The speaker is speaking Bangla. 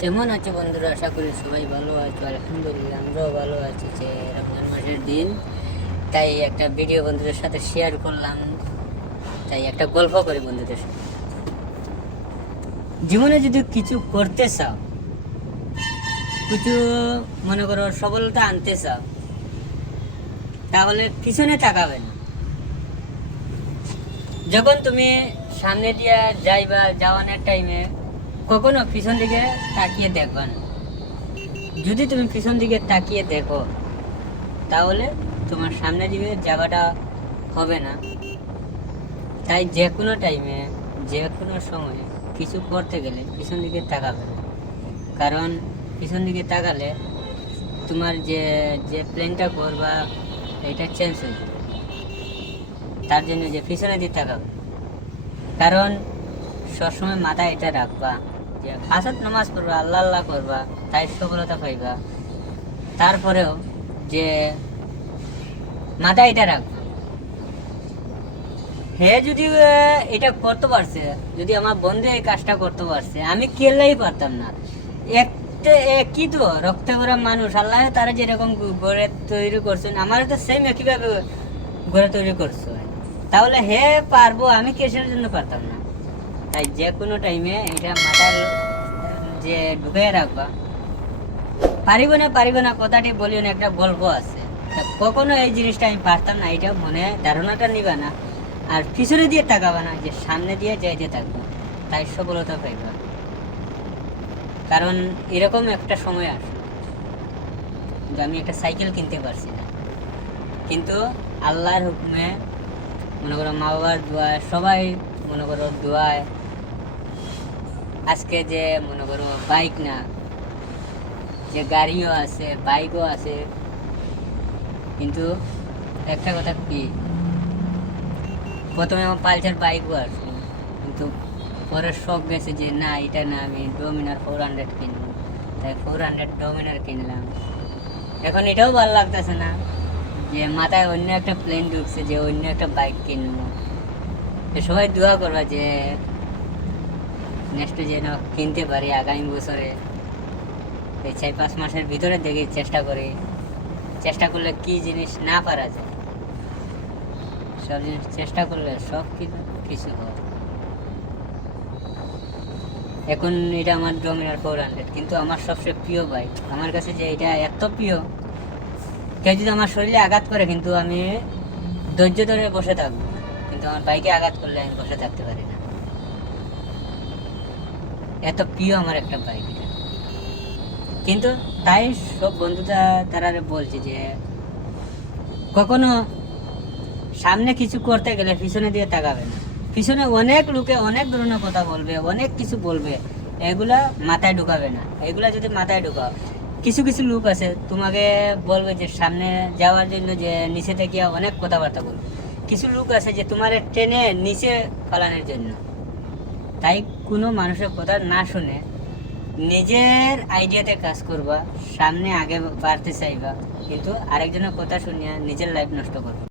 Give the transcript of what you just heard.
কেমন আছে বন্ধুরা? আশা করি সবাই ভালো আছো, আলহামদুলিল্লাহ আমরাও ভালো আছি যে রমজান মাসের দিন। তাই একটা ভিডিও বন্ধুদের সাথে শেয়ার করলাম। তাই একটা গল্প করি বন্ধুদের সাথে। জীবনে যদি কিছু করতে চাও, কিছু মনে করো সফলতা আনতে চাও, তাহলে পিছনে তাকাবে না। যখন তুমি সামনে দিয়ে যাইবা যাওয়ানোর টাইমে কখনো পিছন দিকে তাকিয়ে দেখবে না। যদি তুমি পিছন দিকে তাকিয়ে দেখো, তাহলে তোমার সামনে দিকে যাওয়াটা হবে না। তাই যে কোনো টাইমে যে কোনো সময়ে কিছু করতে গেলে পিছন দিকে তাকাবে না। কারণ পিছন দিকে তাকালে তোমার যে যে প্ল্যানটা করবা, এটা চেঞ্জ হয়ে যাবে। তার জন্য যে পিছনে দিকে তাকাবে। কারণ সবসময় মাথায় এটা রাখবা ফাঁসত নামাজ পড়বা, আল্লাহ আল্লাহ করবা, তাই সফলতা পাইবা। তারপরেও যে মাথায় এটা রাখবা। হে যদি এটা করতে পারছে, যদি আমার বন্ধু এই কাজটা করতে পারছে, আমি কেলাই পারতাম না। একটা কি তো, রক্ত করা মানুষ, আল্লাহ তারা যেরকম গড়ে তৈরি করছেন আমার তো সেম একইভাবে গড়ে তৈরি করছে। তাহলে হে পারব, আমি কেসের জন্য পারতাম না? তাই যে কোনো টাইমে এটা মাথার যে ঢুকে রাখবা। পারিব না পারিব না, কথাটি বলিও না, একটা গল্প আছে। কখনো এই জিনিসটা আমি পারতাম না, এটা মনে ধারণাটা নিবা না। আর পিছনে দিয়ে তাকাবা না, যে সামনে দিয়ে যাইতে থাকব, তাই সফলতা পাইবা। কারণ এরকম একটা সময় আসে যে আমি একটা সাইকেল কিনতে পারছি না। কিন্তু আল্লাহর হুকুমে মনে করো মা বাবার দোয়ায়, সবাই মনে করো দোয়ায় আজকে যে, মনে করো বাইক না, যে গাড়িও আছে বাইকও আছে, কিন্তু একটা কথা কি? প্রথমে আমার পালসার বাইকও আসলো, কিন্তু পরে শখ গেছে যে, না, এটা না, আমি ডোমিনার ফোর হান্ড্রেড কিনবো। তাই ফোর হান্ড্রেড ডোমিনার কিনলাম। এখন এটাও ভালো লাগতেছে না যে, মাথায় অন্য একটা প্লেন ঢুকছে যে, অন্য একটা বাইক কিনবো। সবাই দোয়া করবা যে নেক্সট যেন কিনতে পারি আগামী বছরে। এই চার পাঁচ মাসের ভিতরে দেখি, চেষ্টা করি। চেষ্টা করলে কি জিনিস না পারা যায়? সব জিনিস চেষ্টা করলে সব কিছু হয়। এখন এটা আমার ডোমিনার ফোর হান্ড্রেড, কিন্তু আমার সবচেয়ে প্রিয় বাইক। আমার কাছে যে এটা এত প্রিয়, কেউ যদি আমার শরীরে আঘাত করে, কিন্তু আমি ধৈর্য ধরে বসে থাকব। কিন্তু আমার বাইকে আঘাত করলে আমি বসে থাকতে পারি না। এত প্রিয় আমার একটা বাইক কিন্তু তাই সব বন্ধুরা তারা বলছে যে, কখনো সামনে কিছু করতে গেলে পিছনে দিয়ে তাকাবে না। পিছনে অনেক লোকে অনেক ধরনের কথা বলবে, অনেক কিছু বলবে, এগুলা মাথায় ঢুকাবে না। এগুলা যদি মাথায় ঢুকাও, কিছু কিছু লোক আছে, তোমাকে বলবে যে সামনে যাওয়ার জন্য যে নিচে থেকে অনেক কথাবার্তা বলবে। কিছু লোক আছে যে তোমার ট্রেনে নিচে ফালানোর জন্য। তাই কোনো মানুষের কথা না শুনে নিজের আইডিয়াতে কাজ করবা, সামনে আগে বাড়তে চাইবা, কিন্তু আরেকজনের কথা শুনিয়া নিজের লাইফ নষ্ট করবা।